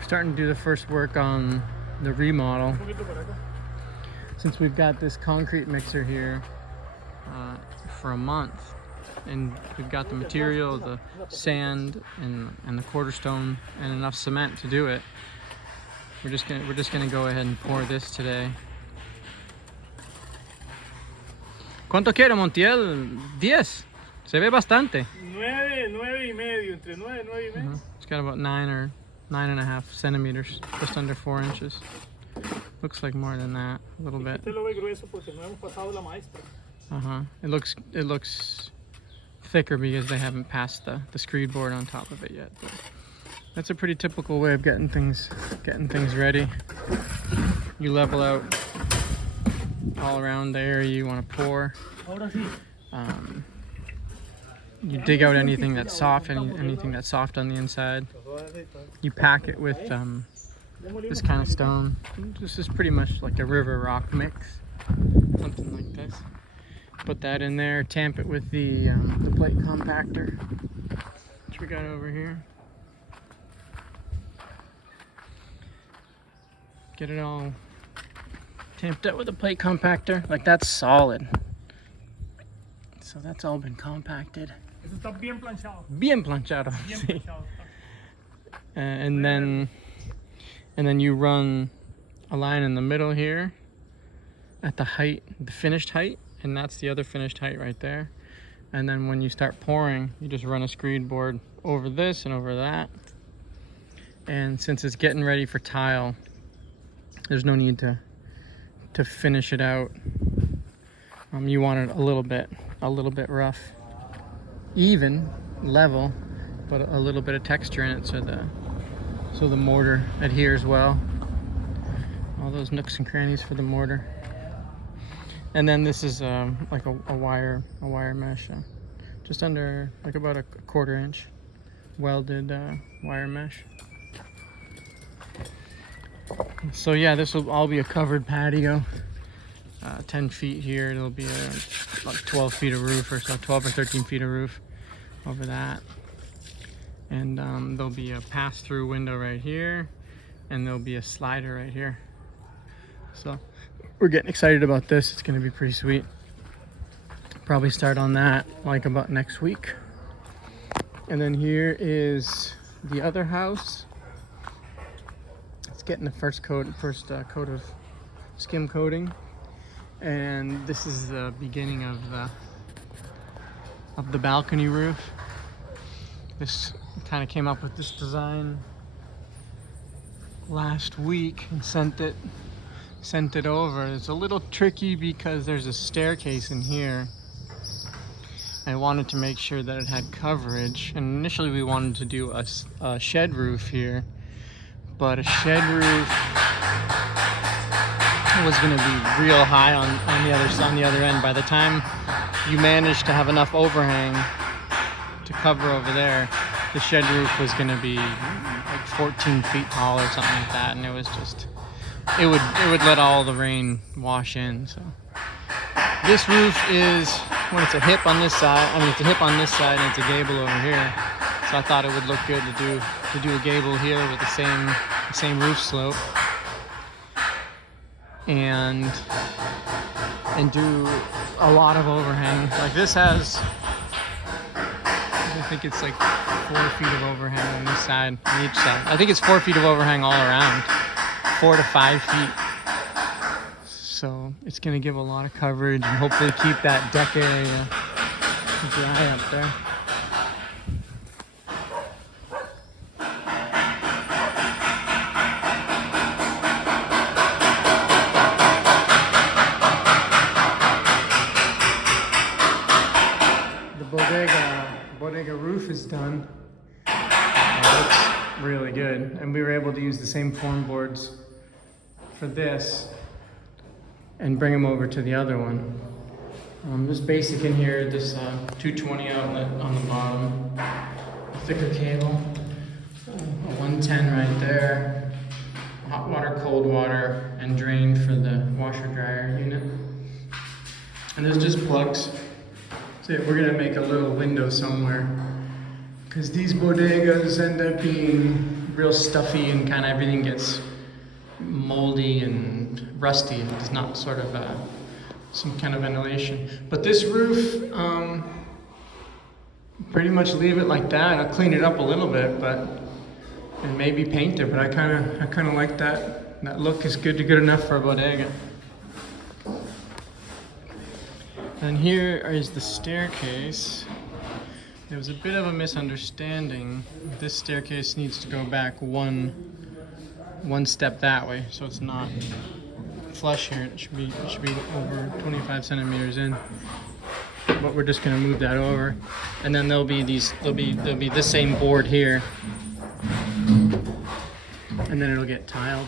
We're starting to do the first work on the remodel. Since we've got this concrete mixer here for a month, and we've got the material, the sand and the quarter stone and enough cement to do it, we're just gonna go ahead and pour this today. ¿Cuánto quiere, Montiel? 10. Se ve bastante. 9.5, entre 9 y 9.5. It's got about 9 or 9.5 centimeters, just under 4 inches. Looks like more than that, a little bit. Este lo ve grueso porque no hemos pasado la maestra. It looks thicker because they haven't passed the screed board on top of it yet. But that's a pretty typical way of getting things ready. You level out all around the area you want to pour. You dig out anything that's soft, anything that's soft on the inside. You pack it with this kind of stone. This is pretty much like a river rock mix, something like this. Put that in there, tamp it with the plate compactor, which we got over here. Get it all tamped up with a plate compactor. Like, that's solid. So that's all been compacted. Eso está bien planchado. Bien planchado. Bien Sí. planchado. And then you run a line in the middle here at the height, the finished height, and that's the other finished height right there. And then when you start pouring, you just run a screed board over this and over that. And since it's getting ready for tile, there's no need to finish it out. You want it a little bit rough, even, level, but a little bit of texture in it so the mortar adheres well. All those nooks and crannies for the mortar. And then this is like a wire mesh, just under, like about a 1/4 inch welded wire mesh. So yeah, this will all be a covered patio. 10 feet here, it'll be like 12 feet of roof or so, 12 or 13 feet of roof over that. And there'll be a pass-through window right here, and there'll be a slider right here. So we're getting excited about this. It's gonna be pretty sweet. Probably start on that like about next week. And then here is the other house. It's getting the first coat of skim coating. And this is the beginning of the balcony roof. This kind of came up with this design last week and sent it over. It's a little tricky because there's a staircase in here. I wanted to make sure that it had coverage, and initially we wanted to do a shed roof here, but a shed roof was going to be real high on the other end. By the time you managed to have enough overhang to cover over there, the shed roof was going to be like 14 feet tall or something like that, and it was just, it would let all the rain wash in. So this roof is, when it's a hip on this side, it's a hip on this side and it's a gable over here. So I thought it would look good to do a gable here with the same roof slope. And do a lot of overhang. Like this has, I think it's like 4 feet of overhang on this side, on each side. I think it's 4 feet of overhang all around, 4 to 5 feet. So it's gonna give a lot of coverage and hopefully keep that deck area dry up there. Bodega roof is done. It looks really good, and we were able to use the same form boards for this and bring them over to the other one. This basic in here, this 220 outlet on the bottom, a thicker cable, a 110 right there, hot water, cold water, and drain for the washer dryer unit. And there's just plugs. So we're gonna make a little window somewhere Because these bodegas end up being real stuffy and kind of everything gets moldy and rusty. It's not sort of some kind of ventilation. But this roof, pretty much leave it like that. I'll clean it up a little bit, and maybe paint it. But I kind of like that. That look is good enough for a bodega. And here is the staircase. There was a bit of a misunderstanding. This staircase needs to go back one step that way, so it's not flush here. It should be over 25 centimeters in. But we're just gonna move that over, and then there'll be the same board here, and then it'll get tiled.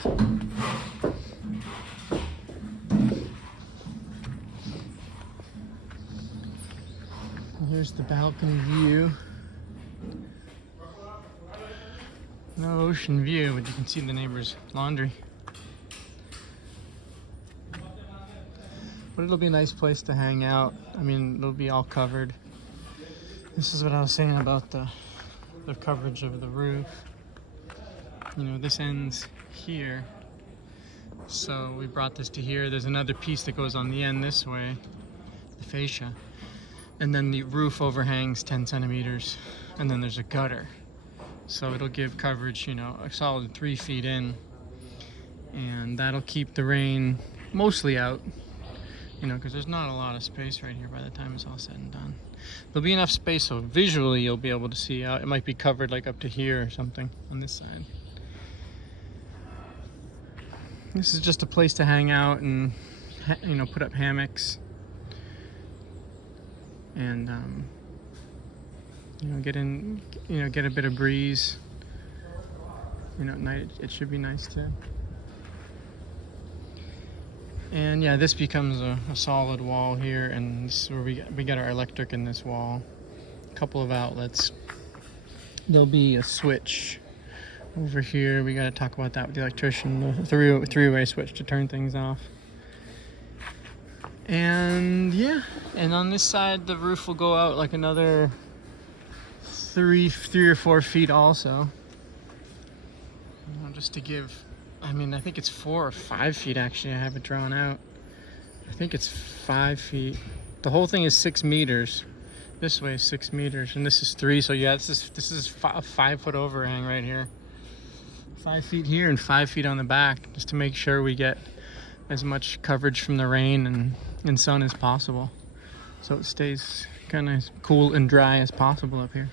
Here's the balcony view. No ocean view, but you can see the neighbor's laundry. But it'll be a nice place to hang out. I mean, it'll be all covered. This is what I was saying about the coverage of the roof. You know, this ends here. So we brought this to here. There's another piece that goes on the end this way, the fascia. And then the roof overhangs 10 centimeters. And then there's a gutter. So it'll give coverage, you know, a solid 3 feet in. And that'll keep the rain mostly out. You know, because there's not a lot of space right here by the time it's all said and done. There'll be enough space so visually you'll be able to see out. It might be covered like up to here or something on this side. This is just a place to hang out and, you know, put up hammocks. And, you know, get a bit of breeze. You know, at night it should be nice too. And yeah, this becomes a solid wall here, and this is where we got our electric in this wall. A couple of outlets. There'll be a switch over here. We got to talk about that with the electrician. The three-way switch to turn things off. And yeah, and on this side the roof will go out like another three or 4 feet also. You know, just to give. I mean, I think it's 4 or 5 feet actually. I have it drawn out. I think it's 5 feet. The whole thing is 6 meters. This way is 6 meters, and this is 3. So yeah, this is a 5 foot overhang right here. 5 feet here and 5 feet on the back, just to make sure we get as much coverage from the rain and sun as possible, so it stays kind of cool and dry as possible up here.